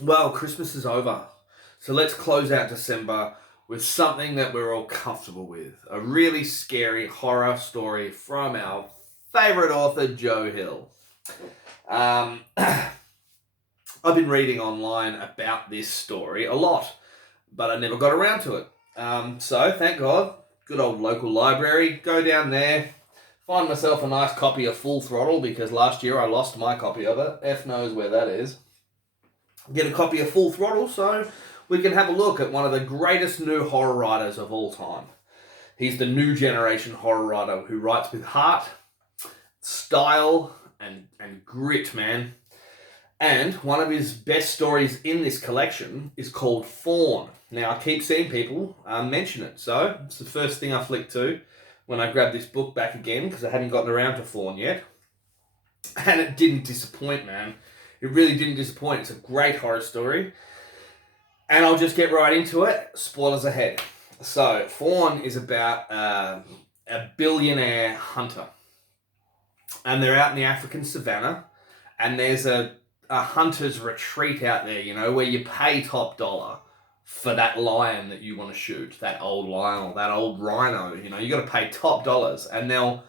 Well, Christmas is over. So let's close out December with something that we're all comfortable with. A really scary horror story from our favourite author, Joe Hill. I've been reading online about this story a lot, but I never got around to it. So thank God, good old local library, go down there, find myself a nice copy of Full Throttle because last year I lost my copy of it. F knows where that is. Get a copy of Full Throttle so we can have a look at one of the greatest new horror writers of all time. He's the new generation horror writer who writes with heart, style, and grit, man. And one of his best stories in this collection is called Faun. Now, I keep seeing people mention it, so it's the first thing I flicked to when I grabbed this book back again because I hadn't gotten around to Faun yet. And it didn't disappoint, man. It really didn't disappoint. It's a great horror story. And I'll just get right into it. Spoilers ahead. So, Faun is about a billionaire hunter. And they're out in the African savannah. And there's a hunter's retreat out there, where you pay top dollar for that lion that you want to shoot. That old lion or that old rhino. You got to pay top dollars. And they'll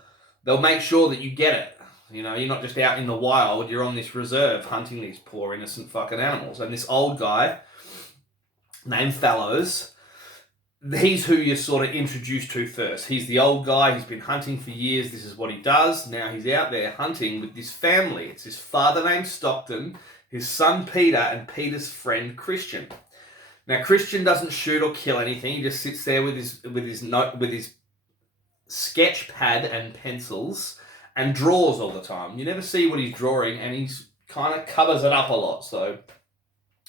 make sure that you get it. You're not just out in the wild, you're on this reserve hunting these poor innocent fucking animals. And this old guy named Fallows, he's who you're sort of introduced to first. He's the old guy, he's been hunting for years, this is what he does. Now he's out there hunting with this family. It's his father named Stockton, his son Peter, and Peter's friend Christian. Now Christian doesn't shoot or kill anything, he just sits there with his sketch pad and pencils and draws all the time. You never see what he's drawing, and he's kind of covers it up a lot, so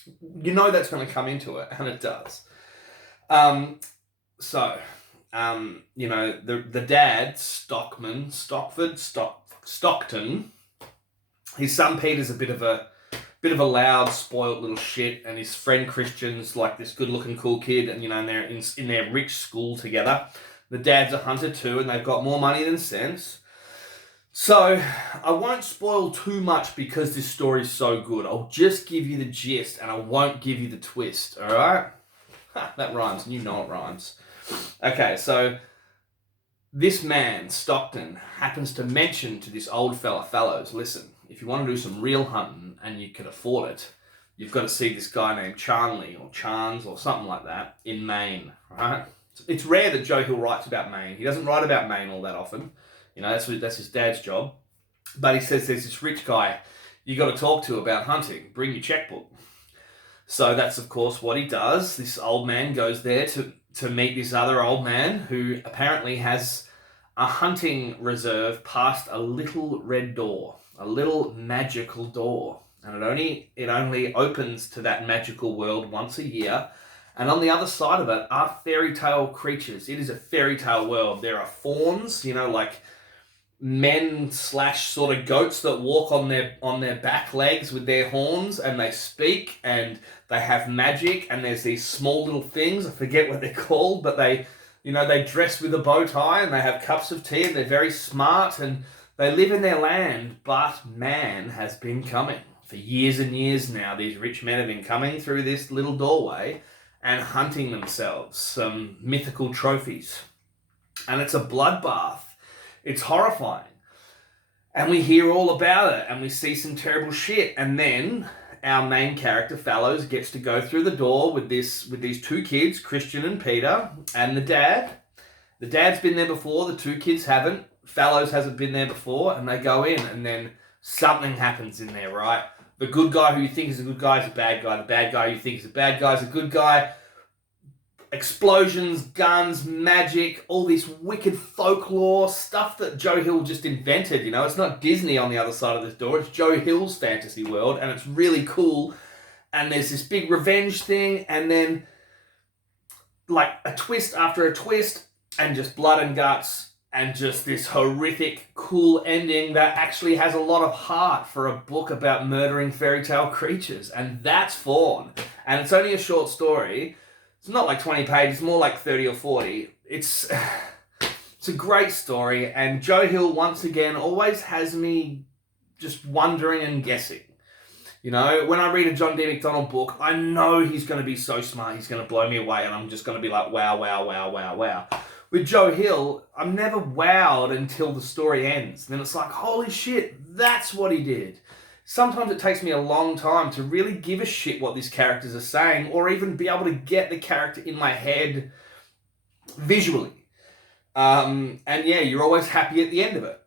that's going to come into it, and it does. The dad, Stockton, his son Peter's a bit of a loud, spoiled little shit, and his friend Christian's like this good-looking, cool kid, and they're in their rich school together. The dad's a hunter too, and they've got more money than sense. So, I won't spoil too much because this story's so good. I'll just give you the gist and I won't give you the twist, alright? That rhymes, and you know it rhymes. Okay, so this man, Stockton, happens to mention to this old fella, Fallows, listen, if you want to do some real hunting and you can afford it, you've got to see this guy named Charnley or Charns or something like that in Maine, right? It's rare that Joe Hill writes about Maine. He doesn't write about Maine all that often. That's his dad's job. But he says there's this rich guy you got to talk to about hunting. Bring your checkbook. So that's, of course, what he does. This old man goes there to meet this other old man who apparently has a hunting reserve past a little red door, a little magical door. And it only opens to that magical world once a year. And on the other side of it are fairy tale creatures. It is a fairy tale world. There are fauns, like men / sort of goats that walk on their back legs with their horns, and they speak and they have magic, and there's these small little things, I forget what they're called, but they dress with a bow tie and they have cups of tea and they're very smart and they live in their land, but man has been coming. For years and years now, these rich men have been coming through this little doorway and hunting themselves some mythical trophies. And it's a bloodbath. It's horrifying. And we hear all about it, and we see some terrible shit. And then our main character, Fallows, gets to go through the door with these two kids, Christian and Peter, and the dad. The dad's been there before, the two kids haven't. Fallows hasn't been there before, and they go in, and then something happens in there, right? The good guy who you think is a good guy is a bad guy. The bad guy who you think is a bad guy is a good guy. Explosions, guns, magic, all this wicked folklore, stuff that Joe Hill just invented, It's not Disney on the other side of this door, it's Joe Hill's fantasy world, and it's really cool. And there's this big revenge thing, and then like a twist after a twist, and just blood and guts, and just this horrific, cool ending that actually has a lot of heart for a book about murdering fairy tale creatures. And that's Faun. And it's only a short story. It's not like 20 pages, more like 30 or 40. It's a great story, and Joe Hill, once again, always has me just wondering and guessing. You know, when I read a John D. McDonald book, I know he's going to be so smart, he's going to blow me away, and I'm just going to be like, wow, wow, wow, wow, wow. With Joe Hill, I'm never wowed until the story ends. Then it's like, holy shit, that's what he did. Sometimes it takes me a long time to really give a shit what these characters are saying, or even be able to get the character in my head visually. And yeah, you're always happy at the end of it.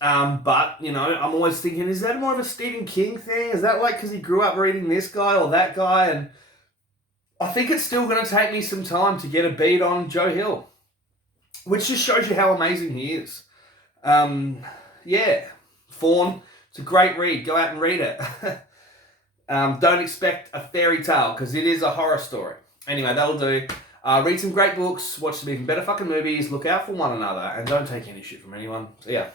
But, you know, I'm always thinking, is that more of a Stephen King thing? Is that like because he grew up reading this guy or that guy? And I think it's still going to take me some time to get a beat on Joe Hill, which just shows you how amazing he is. Yeah, Faun, it's a great read. Go out and read it. Don't expect a fairy tale because it is a horror story. Anyway, that'll do. Read some great books, watch some even better fucking movies, look out for one another, and don't take any shit from anyone. So yeah.